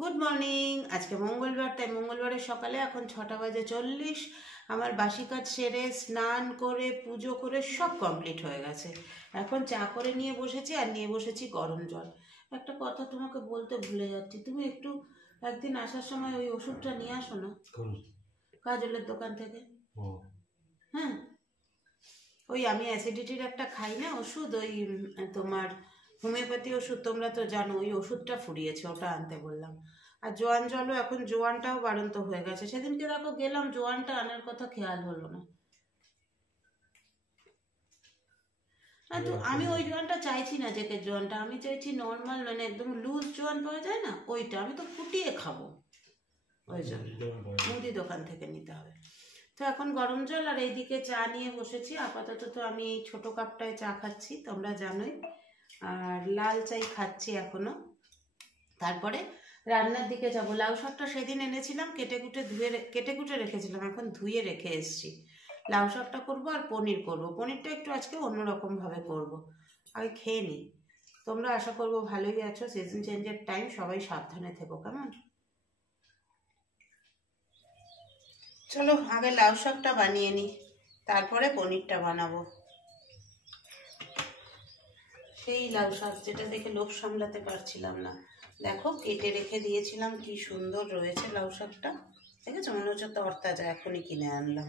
Good morning. আজকে মঙ্গলবার, তাই মঙ্গলবারের সকালে এখন 6:40। আমার বাসি কাজ সেরে স্নান করে পুজো করে সব কমপ্লিট হয়ে গেছে। এখন চা করে নিয়ে বসেছি, আর নিয়ে বসেছি গরম জল। একটা কথা তোমাকে বলতে ভুলে যাচ্ছি, তুমি একটু একদিন আসার সময় ওই ওষুধটা নিয়ে আসো না কাজলের দোকান থেকে। হ্যাঁ, ওই আমি অ্যাসিডিটির একটা খাই না ওষুধ, ওই তোমার হোমিওপ্যাথি ওষুধ, তোমরা তো জানো ওই ওষুধটা ফুরিয়েছে, ওটা আনতে বললাম। আর জোয়ান জলও, এখন জোয়ানটাও বাড়ন্ত হয়ে গেছে। সেদিনকে দেখো গেলাম, জোয়ানটা আনার কথা খেয়াল হলো না। হ্যাঁ, তো আমি ওই জোয়ানটা চাইছি না, জেকের জোয়ানটা আমি চাইছি নর্মাল, মানে একদম লুজ জোয়ান পাওয়া যায় না ওইটা, আমি তো ফুটিয়ে খাবো, ওই জন্য মুদি দোকান থেকে নিতে হবে। তো এখন গরম জল আর এইদিকে চা নিয়ে বসেছি। আপাতত তো আমি এই ছোটো কাপটায় চা খাচ্ছি, তোমরা জানোই, আর লাল চাই খাচ্ছি এখনো। তারপরে রান্নার দিকে যাবো। লাউ শাকটা সেদিন এনেছিলাম, কেটে কুটে রেখেছিলাম, এখন ধুয়ে রেখে এসেছি। লাউ শাকটা করবো আর পনির করবো। পনিরটা একটু আজকে অন্যরকমভাবে করবো। আগে খেয়ে নিই। তোমরা আশা করবো ভালোই আছো। সিজন চেঞ্জের টাইম, সবাই সাবধানে থেকো, কেমন? চলো আগে লাউ শাকটা বানিয়ে নিই, তারপরে পনিরটা বানাবো। সেই লাউ শাক যেটা দেখে লোভ সামলাতে পারছিলাম না। দেখো কেটে রেখে দিয়েছিলাম, কি সুন্দর রয়েছে লাউ শাকটা, দেখেছো? মনে হচ্ছে তরতাজা, এখনই কিনে আনলাম।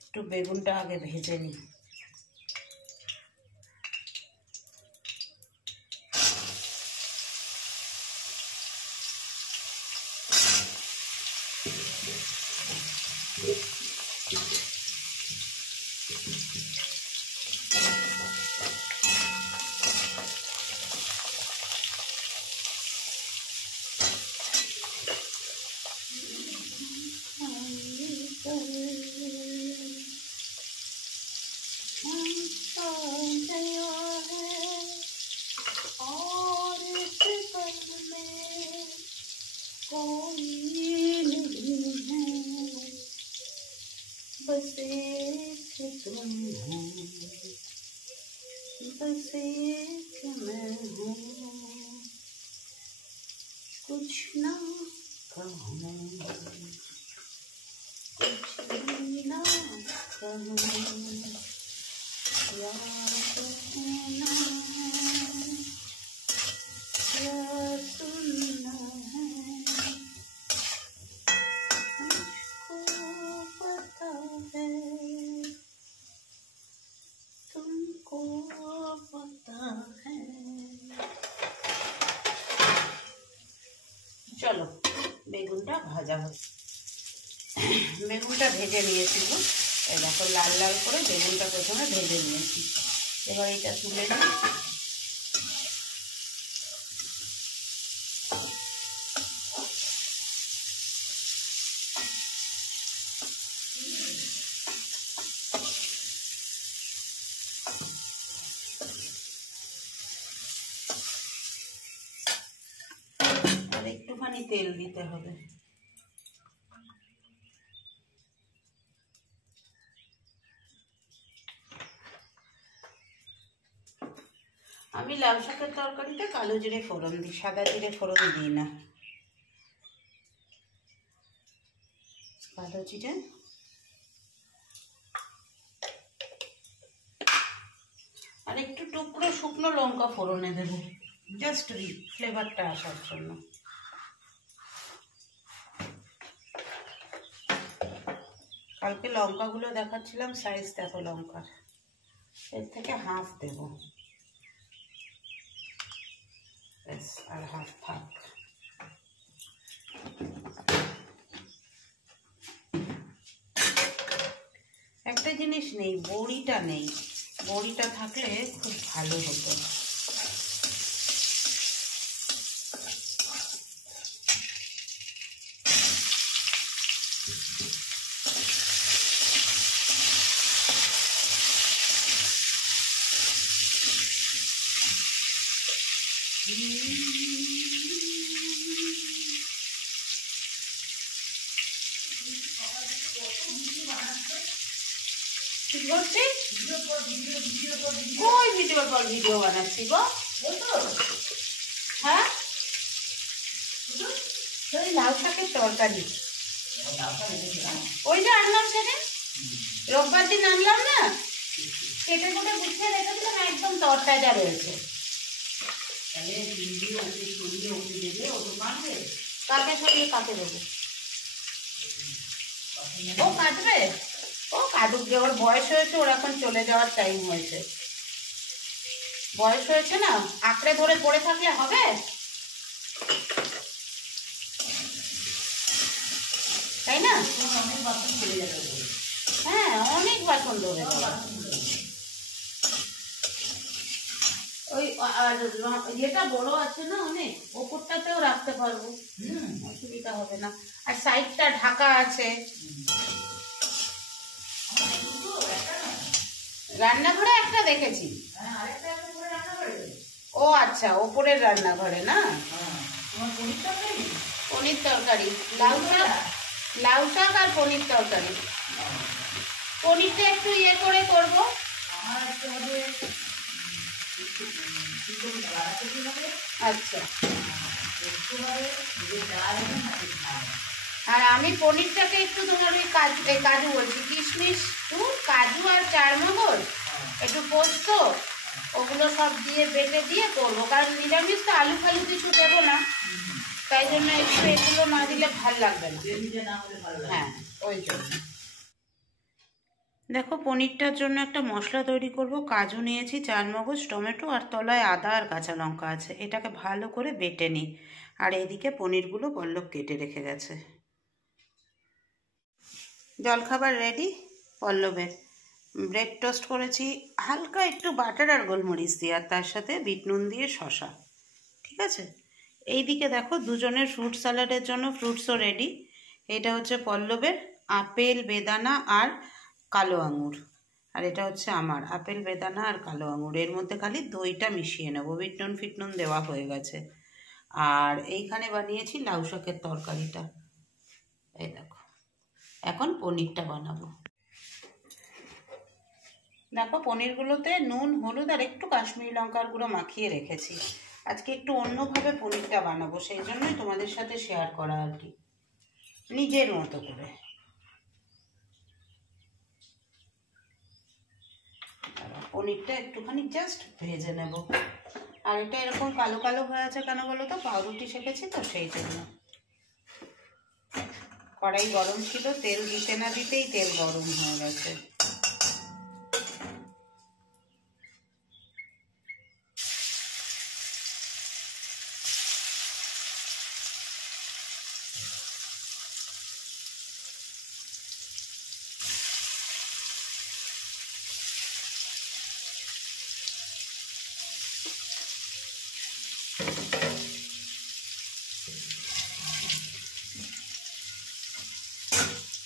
একটু বেগুনটা আগে ভেজে নিই। बस एक तुम हो, बस एक मैं हूँ, कुछ ना कहूँ, कुछ भी ना कहूँ, याद होना है या सुनना है, तुमको पता है। চলো বেগুনটা ভাজা হোক। বেগুনটা ভেজে নিয়েছি গো, এই দেখো লাল লাল করে বেগুনটা প্রথমে ভেজে নিয়েছি। এবার এটা তুলে নিই। আর একটুখানি তেল দিতে হবে। আমি লাউ শাকের তরকারিতে কালো জিরে ফোড়ন দিই, সাদা জিরে ফোড়ন দিই না। কালো জিরে আর একটু টুকরো শুকনো লঙ্কা ফোড়নে দেবো, জাস্ট ওই ফ্লেভারটা আসার জন্য। কালকে লঙ্কাগুলো দেখাচ্ছিলাম, সাইজ দেখো লঙ্কার, এর থেকে হাফ দেব, ব্যাস, আর হাফ থাক। একটা জিনিস নেই, বড়িটা নেই, বড়িটা থাকলে খুব ভালো হতো। কি করছিস? কই ভিডিওর পর ভিডিও বানাচ্ছি গো? হ্যাঁ, লাউ শাকের তরকারি ওই যে আনলাম সেদিন, রোববার দিন আনলাম না, কেটে কুটে গুছিয়ে রেখেছিলাম, একদম তরতাজা রয়েছে। কাকে সরিয়ে কাকে দেবো? ও কাটবে, ও কাটুক, যে ওর বয়স হয়েছে, ওর এখন চলে যাওয়ার টাইম হয়েছে, বয়স হয়েছে না, আঁকড়ে ধরে পড়ে থাকলে হবে? তাই না? হ্যাঁ, অনেক বাসন ধরে ওই ইয়েটা বড় আছে না অনেক, ওপরটাতেও রাখতে পারবো, অসুবিধা হবে না। আর সাইডটা ঢাকা আছে। রান্নাঘরে একটা দেখেছি। ও আচ্ছা, ওপরের রান্নাঘরে না? পনির তরকারি, লাউ শাক আর পনির তরকারি। পনিরটা একটু ইয়ে করে করবো। আচ্ছা, আর আমি পনিরটাকে একটু তোমার ওই কাজু বলছি, কিশমিশ, কাজু আর চারমগজ, একটু পোস্ত, ওগুলো সব দিয়ে বেটে দিয়ে করবো, কারণ নিরামিষ তো আলু ফালু কিছু দেবো না, তাই জন্য একটু এগুলো না দিলে ভাল লাগবে না। হ্যাঁ, ওই জন্য। দেখো, পনিরটার জন্য একটা মশলা তৈরি করব। কাজু নিয়েছি, চারমগজ, টমেটো, আর তলায় আদা আর কাঁচা লঙ্কা আছে। এটাকে ভালো করে বেটে নিই। আর এদিকে পনিরগুলো পল্লব কেটে রেখে গেছে। জলখাবার রেডি পল্লবের। ব্রেড টোস্ট করেছি হালকা একটু বাটার আর গোলমরিচ দিয়ে, আর তার সাথে বিট নুন দিয়ে শসা। ঠিক আছে, এইদিকে দেখো দুজনের ফ্রুট স্যালাডের জন্য ফ্রুটসও রেডি। এটা হচ্ছে পল্লবের আপেল, বেদানা আর কালো আঙুর, আর এটা হচ্ছে আমার আপেল, বেদানা আর কালো আঙুর। এর মধ্যে খালি দইটা মিশিয়ে নেবো, বিট নুন ফিট নুন দেওয়া হয়ে গেছে। আর এইখানে বানিয়েছি লাউ শাকের তরকারিটা। এই দেখো, এখন পনিরটা বানাবো। দেখো, পনিরগুলোতে নুন, হলুদ আর একটু কাশ্মীরি লঙ্কার গুঁড়ো মাখিয়ে রেখেছি। আজকে একটু অন্যভাবে পনিরটা বানাবো, সেই জন্যই তোমাদের সাথে শেয়ার করা আর কি, নিজের মতো করে। পনিরটা একটুখানি জাস্ট ভেজে নেব। আর এটা এরকম কালো কালো হয়ে আছে কেন বলো তো? পাউরুটি সেঁকেছি তো, সেই জন্য। কড়াই গরম ছিল, তেল দিতে না দিতেই তেল গরম হয়ে গেছে।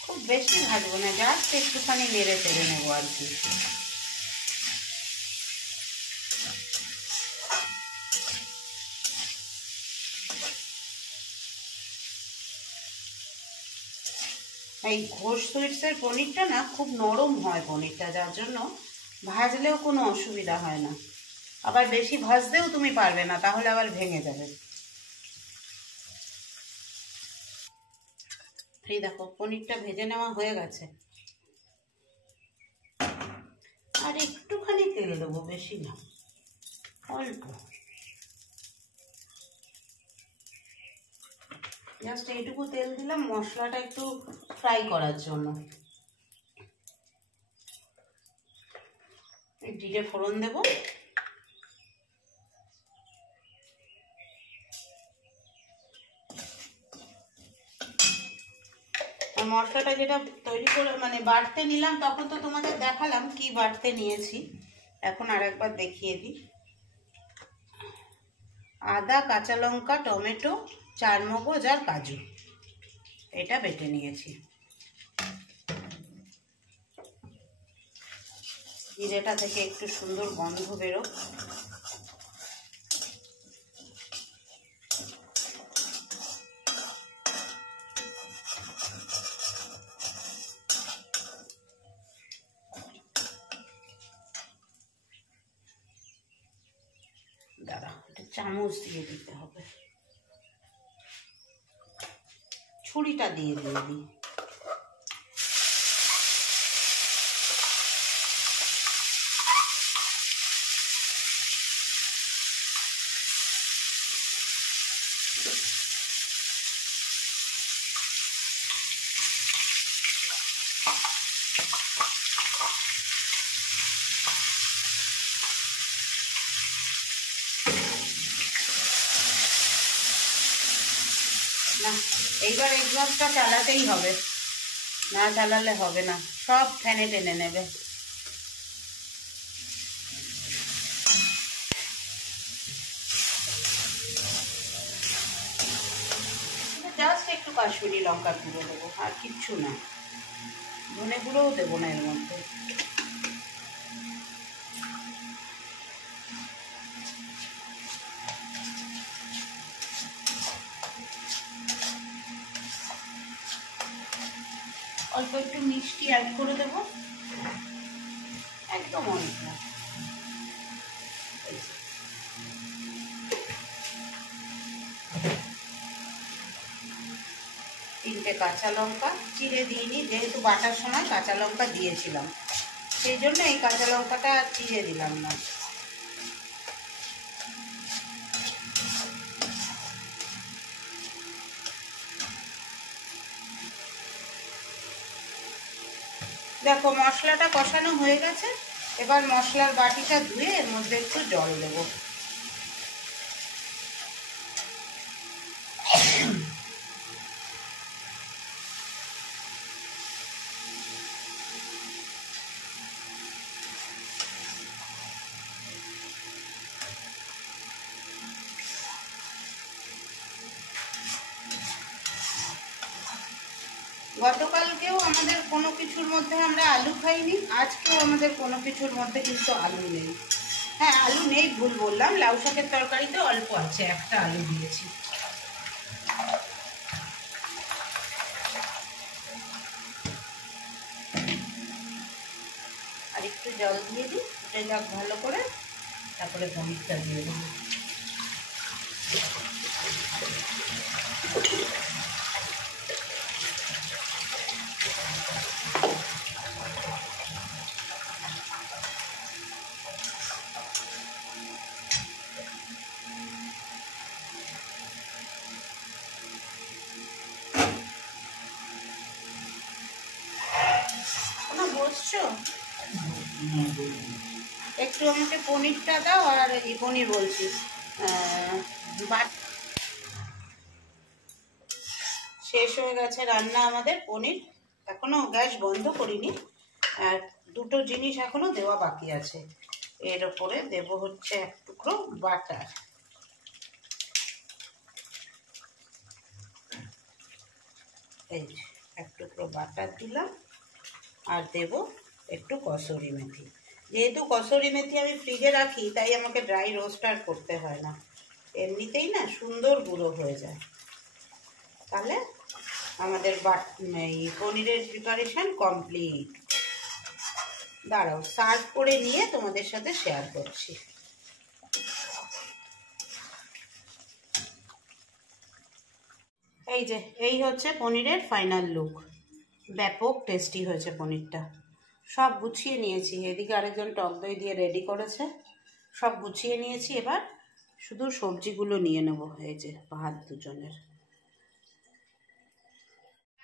খুব বেশি ভাজবো না, জাস্ট একটুখানি নেড়ে চেড়ে নেবো আর কি। এই ঘোষ সুইটসের পনিরটা না খুব নরম হয় পনিরটা, যার জন্য ভাজলেও কোনো অসুবিধা হয় না। আবার বেশি ভাজতেও তুমি পারবে না, তাহলে আবার ভেঙে যাবে। এই দেখো, পনিরটা ভেজে নেওয়া হয়ে গেছে। আর একটুখানি তেল দেবো, বেশি না, অল্প, জাস্ট এইটুকু তেল দিলাম মশলাটা একটু ফ্রাই করার জন্য। জিরে ফোড়ন দেব, আর মশলাটা যেটা তৈরি করে মানে বাটতে নিলাম, তখন তো তোমাদের দেখালাম কি বাটতে নিয়েছি, এখন আর একবার দেখিয়ে দিই। আদা, কাঁচা লঙ্কা, টমেটো, চারমগজ আর কাজু, এটা বেটে নিয়েছি। জিরেটা থেকে একটু সুন্দর গন্ধ বেরো। চামচ দিয়ে দিতে হবে, ছুরিটা দিয়ে দিই। না, এইবার এগ রোস্টটা চালাতেই হবে, না চালালে হবে না, সব ফ্যানে টেনে নেবে। জাস্ট একটু কাশ্মীরি লঙ্কার গুঁড়ো দেবো, আর কিচ্ছু না, ধনে গুঁড়োও দেবো না এর মধ্যে। অল্প একটু মিষ্টি অ্যাড করে দেবো, একদম অল্প। 3টে কাঁচা লঙ্কা চিড়ে দিইনি, যেহেতু বাটার সময় কাঁচা লঙ্কা দিয়েছিলাম, সেই জন্য এই কাঁচা লঙ্কাটা চিড়ে দিলাম না। দেখো মশলাটা কষানো হয়ে গেছে, এবার মশলার বাটিটা ধুয়ে এর মধ্যে একটু জল দেবো। গতকালকেও আমাদের কোনো কিছুর মধ্যে আমরা আলু খাইনি, আজকেও আমাদের কোনো কিছুর মধ্যে কিন্তু আলু নেই। হ্যাঁ, আলু নেই ভুল বললাম, লাউ শাকের তরকারিতে অল্প আছে, একটা আলু দিয়েছি। আর একটু জল দিয়ে দিই, ফুটে যাক ভালো করে, তারপরে পনিরটা দিয়ে দেবো। বসছো, একটু আমাকে পনিরটা দাও, আর এই পনির বলছি শেষ হয়ে গেছে রান্না আমাদের। পনির এখনো গ্যাস বন্ধ করিনি, আর দুটো জিনিস এখনো দেওয়া বাকি আছে। এর ওপরে দেব হচ্ছে এক টুকরো বাটার, এই এক টুকরো বাটার দিলাম, আর দেব একটু কসুরি মেথি। যেহেতু কসুরি মেথি আমি ফ্রিজে রাখি, তাই আমাকে ড্রাই রোস্ট আর করতে হয় না, এমনিতেই না সুন্দর গুঁড়ো হয়ে যায়। তাহলে আমাদের এই পনিরের প্রিপারেশন কমপ্লিট। দাঁড়াও, সার্ভ করে নিয়ে তোমাদের সাথে শেয়ার করছি। এই যে এই হচ্ছে পনিরের ফাইনাল লুক, ব্যাপক টেস্টি হয়েছে পনিরটা। সব গুছিয়ে নিয়েছি, এদিকে আরেকজন টক দই দিয়ে রেডি করেছে, সব গুছিয়ে নিয়েছি। এবার শুধু সবজিগুলো নিয়ে নেবো। এই যে ভাত দুজনের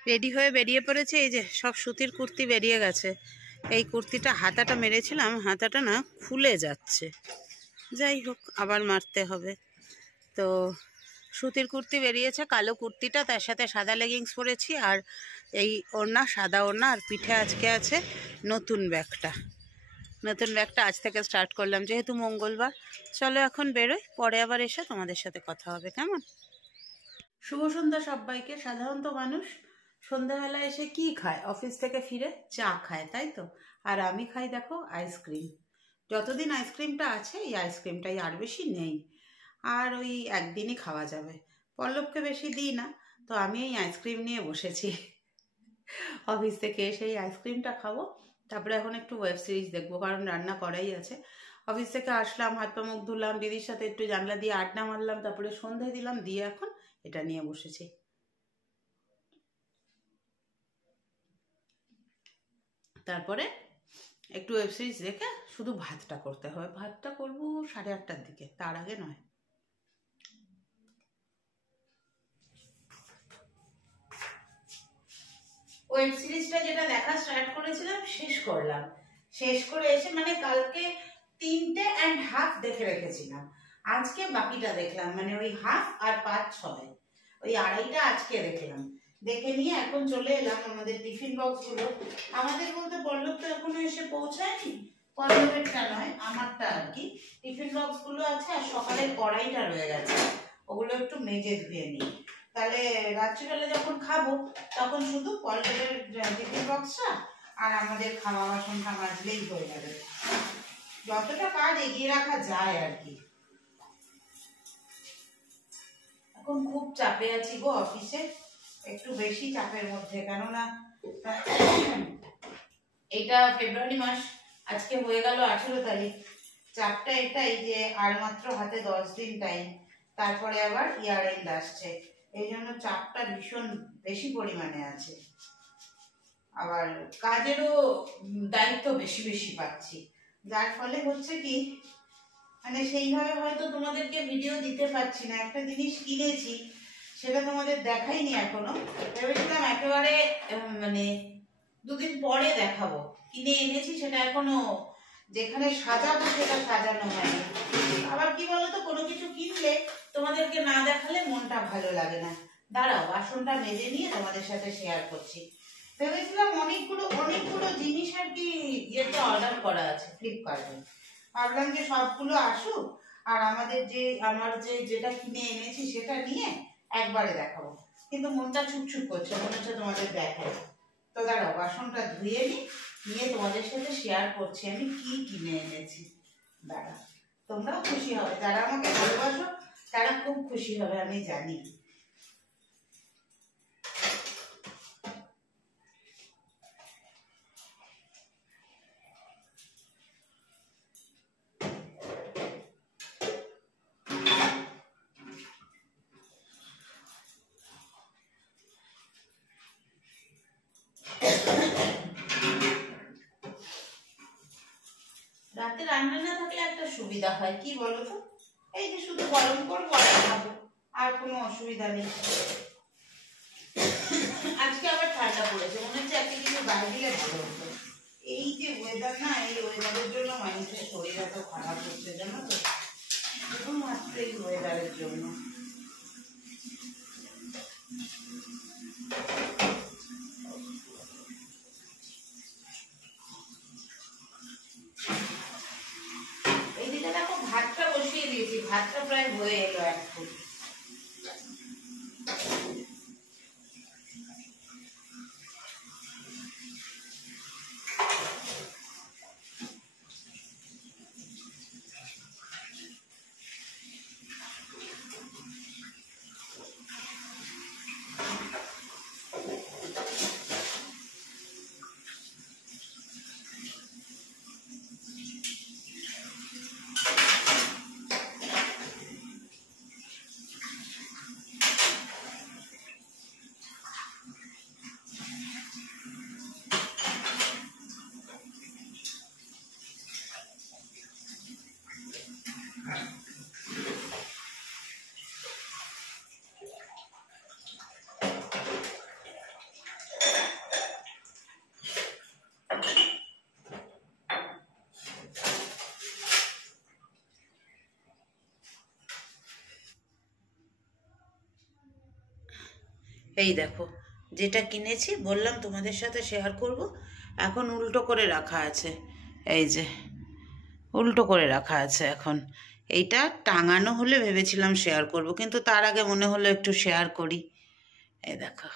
রেডি হয়ে বেরিয়ে পড়েছে। এই যে সব সুতির কুর্তি বেরিয়ে গেছে। এই কুর্তিটা হাতাটা মেরেছিলাম, হাতাটা না খুলে যাচ্ছে, যাই হোক আবার মারতে হবে। তো সুতির কুর্তি বেরিয়েছে, কালো কুর্তিটা, তার সাথে সাদা লেগিংস পরেছি, আর এই ওড়না, সাদা ওড়না, আর পিঠে আজকে আছে নতুন ব্যাগটা। নতুন ব্যাগটা আজ থেকে স্টার্ট করলাম, যেহেতু মঙ্গলবার। চলো এখন বেরোই, পরে আবার এসে তোমাদের সাথে কথা হবে, কেমন? শুভ সন্ধ্যা সবাইকে। সাধারণত মানুষ সন্ধ্যাবেলা এসে কি খায়? অফিস থেকে ফিরে চা খায়, তাই তো? আর আমি খাই দেখো আইসক্রিম। যতদিন আইসক্রিমটা আছে এই আইসক্রিমটাই, আর বেশি নেই। আর ওই একদিনই খাওয়া যাবে, পল্লবকে বেশি দিই না। তো আমি এই আইসক্রিম নিয়ে বসেছি, অফিস থেকে এসে এই আইসক্রিমটা খাবো। তারপরে এখন একটু ওয়েব সিরিজ দেখবো, কারণ রান্না করাই আছে। অফিস থেকে আসলাম, হাত পা মুখ ধুলাম, দিদির সাথে একটু জানলা দিয়ে আড্ডা মারলাম, তারপরে সন্ধে দিলাম, দিয়ে এখন এটা নিয়ে বসেছি। তারপরে একটু ওয়েব সিরিজ দেখে শুধু ভাতটা করতে হবে। ভাতটা করবো 8:30টার দিকে, তার আগে নয়। ওয়েব সিরিজটা যেটা দেখা স্টার্ট করেছিলাম শেষ করলাম, শেষ করে এসে মানে কালকে 3.5 দেখে রেখেছিলাম, আজকে বাকিটা দেখলাম, মানে ওই হাফ আর 5-6 ওই 2.5টা আজকে দেখলাম। দেখে নিয়ে এখন চলে এলাম আমাদের টিফিন বক্সগুলো, আমাদের বলতে পল্লব তো এখনো এসে পৌঁছায়নি, পল্লবেরটা নয় আমারটা আর কি। টিফিন বক্সগুলো আছে আর সকালের কড়াইটা রয়ে গেছে, ওগুলো একটু মেজে ধুয়ে নিই, তাহলে রাত্রিবেলা যখন খাবো তখন শুধু পল্লবের টিফিন বক্সটা আর আমাদের খাওয়া বাসনটা মাজলেই হয়ে যাবে, যতটা কাজ এগিয়ে রাখা যায় আর কি। এখন খুব চাপে আছি গো অফিসে, একটু বেশি চাপের মধ্যে, কেননা এটা ফেব্রুয়ারি মাস, আজকে হয়ে গেল 18 তারিখ। চাপটা এটাই যে আর মাত্র হাতে 10 দিন টাইম, তারপরে আবার ইয়ার এন্ড আসছে, এই জন্য চাপটা ভীষণ বেশি পরিমাণে আছে, আবার কাজেরও দায়িত্ব বেশি বেশি পাচ্ছি, যার ফলে হচ্ছে কি মানে সেইভাবে হয়তো তোমাদেরকে ভিডিও দিতে পারছি না। একটা জিনিস কিনেছি সেটা তোমাদের দেখাইনি এখনো, ভেবেছিলাম একেবারে মানে 2 দিন পরে দেখাবো, কিনে এনেছি সেটা এখনো যেখানে সাজাবো সেটা সাজানো হয়নি। আবার কি বলতো, কোনো কিছু কিনলে তোমাদেরকে না দেখালে মনটা ভালো লাগে না। দাঁড়াও বাসনটা মেজে নিয়ে তোমাদের সাথে শেয়ার করছি। ভেবেছিলাম অনেকগুলো জিনিস আর কি ইয়েতে অর্ডার করা আছে ফ্লিপকার্টে, ভাবলাম যে সবগুলো আসুক আর আমার যেটা কিনে এনেছি সেটা নিয়ে একবারে দেখাবো, কিন্তু মনটা ছুটছুট করছে, মনে হচ্ছে তোমাদের দেখায়। তো দাঁড়াও বাসনটা ধুয়ে নিয়ে তোমাদের সাথে শেয়ার করছি আমি কি কিনে এনেছি। দাঁড়া, তোমরাও খুশি হবে, যারা আমাকে ভালোবাসো তারা খুব খুশি হবে আমি জানি। রাতে রান্না না থাকলে একটা সুবিধা হয় কি বলতো, এই যে শুধু গরম করবো আর খাবো, আর কোনো অসুবিধা নেই। আজকে আবার ঠান্ডা পড়েছে, মনে হচ্ছে একটা কিছু গায়ে দিলে ভালো হতো। এই যে ওয়েদার না, এই ওয়েদারের জন্য মানুষের শরীর এত খারাপ হচ্ছে জানো তো, শুধুমাত্র এই ওয়েদারের জন্য। এইদিকে দেখো ভাতটা বসিয়ে দিয়েছি, ভাতটা প্রায় হয়ে এলো এখন। এই দেখো যেটা কিনেছি বললাম তোমাদের সাথে শেয়ার করব, এখন উল্টো করে রাখা আছে, এই যে উল্টো করে রাখা আছে এখন। এইটা টাঙানো হলে ভেবেছিলাম শেয়ার করব, কিন্তু তার আগে মনে হলো একটু শেয়ার করি। এই দেখো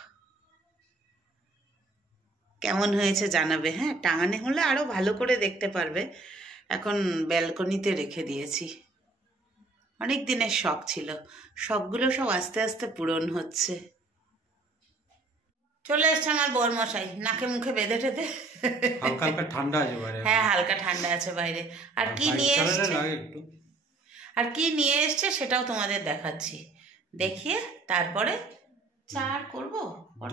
কেমন হয়েছে জানাবে, হ্যাঁ টাঙানো হলে আরও ভালো করে দেখতে পারবে। এখন ব্যালকনিতে রেখে দিয়েছি, অনেক দিনের শখ ছিল, শখগুলো সব আস্তে আস্তে পূরণ হচ্ছে। চলে এসছে আমার বর মশাই, নাকে মুখে বেঁধে টেঁধে। হালকা হালকা ঠান্ডা আছে বাইরে। হ্যাঁ হালকা ঠান্ডা আছে বাইরে। আর কি নিয়ে এসছে, আর কি নিয়ে এসছে সেটাও তোমাদের দেখাচ্ছি, দেখিয়ে তারপরে চা আর করবো।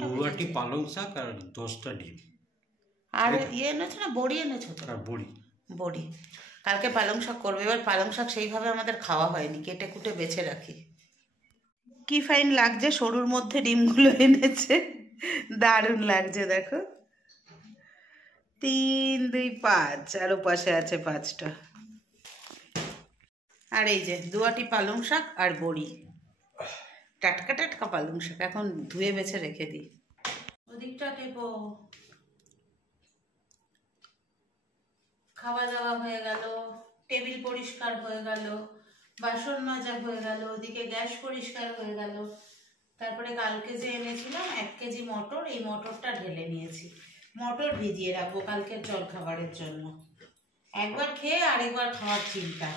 2টি পালং শাক আর 10টা ডিম। আর ইয়ে এনেছো না, বড়ি এনেছো তো? বড়ি, বড়ি কালকে পালং শাক করবে। এবার পালং শাক সেইভাবে আমাদের খাওয়া হয়নি, কেটে কুটে বেছে রাখি। কি ফাইন লাগছে, সরুর মধ্যে ডিমগুলো এনেছে, দারুণ লাগছে দেখো। 3, 2, 5, আর ওপাশে আছে 5টা। আর এই যে 2আটি পালং শাক আর বড়ি, টাটকা টাটকা পালং শাক, এখন ধুয়ে বেছে রেখে দিই। ওদিকটা টেপো। খাওয়া দাওয়া হয়ে গেল, টেবিল পরিষ্কার হয়ে গেল, বাসন মাজা হয়ে গেল, ওদিকে গ্যাস পরিষ্কার হয়ে গেল। তারপরে কালকে যে এনেছিলাম 1 কেজি মটর, এই মটরটা ঢেলে নিয়েছি। মটর ভিজিয়ে রাখবো কালকের জলখাবারের জন্য। একবার খেয়ে আরেকবার খাওয়ার চিন্তা,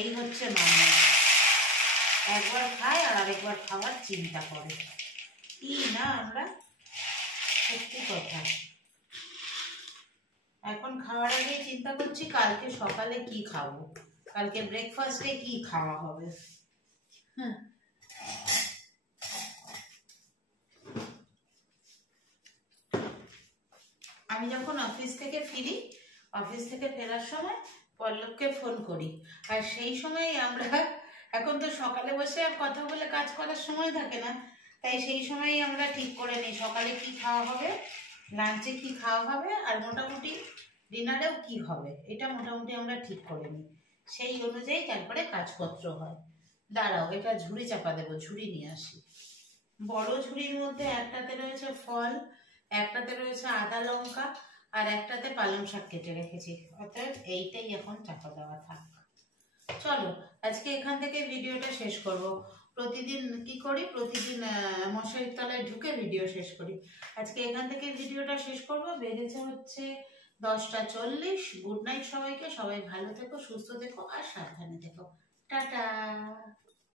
এই হচ্ছে মানুষ, একবার খায় আর আরেকবার খাওয়ার চিন্তা করে। কি না আমরা, সত্যি কথা। এখন খাওয়ার আগেই চিন্তা করছি কালকে সকালে কি খাবো, কালকে ব্রেকফাস্টে কি খাওয়া হবে। হ্যাঁ, আমি যখন অফিস থেকে ফিরি, অফিস থেকে ফেরার সময় পল্লবকে ফোন করি, আর সেই সময় আমরা, এখন তো সকালে বসে আর কথা বলে কাজ করার সময় থাকে না, তাই সেই সময়ই আমরা ঠিক করে নিই সকালে কি খাওয়া হবে, লাঞ্চে কি খাওয়া হবে, আর মোটামুটি ডিনারেও কি হবে, এটা মোটামুটি আমরা ঠিক করে নিই। সেই অনুযায়ী তারপরে কাজপত্র হয়। দাঁড়াও, এটা ঝুড়ি চাপা দেবো, ঝুড়ি নিয়ে আসি। বড় ঝুড়ির মধ্যে একটাতে রয়েছে ফল, একটাতে রয়েছে আদা লঙ্কা, আর একটাতে পালং শাক কেটে রেখেছি, অর্থাৎ এইটাই এখন চাপা দেওয়া থাক। চলো আজকে এখান থেকে ভিডিওটা শেষ করব। প্রতিদিন কি করি, প্রতিদিন মশারির তলায় ঢুকে ভিডিও শেষ করি। আজকে এখান থেকে ভিডিওটা শেষ করব। বেজেছে হচ্ছে 10টা 40। গুড নাইট সবাইকে, সবাই ভালো থেকো, সুস্থ থেকো আর সাবধানে থেকো। টাটা।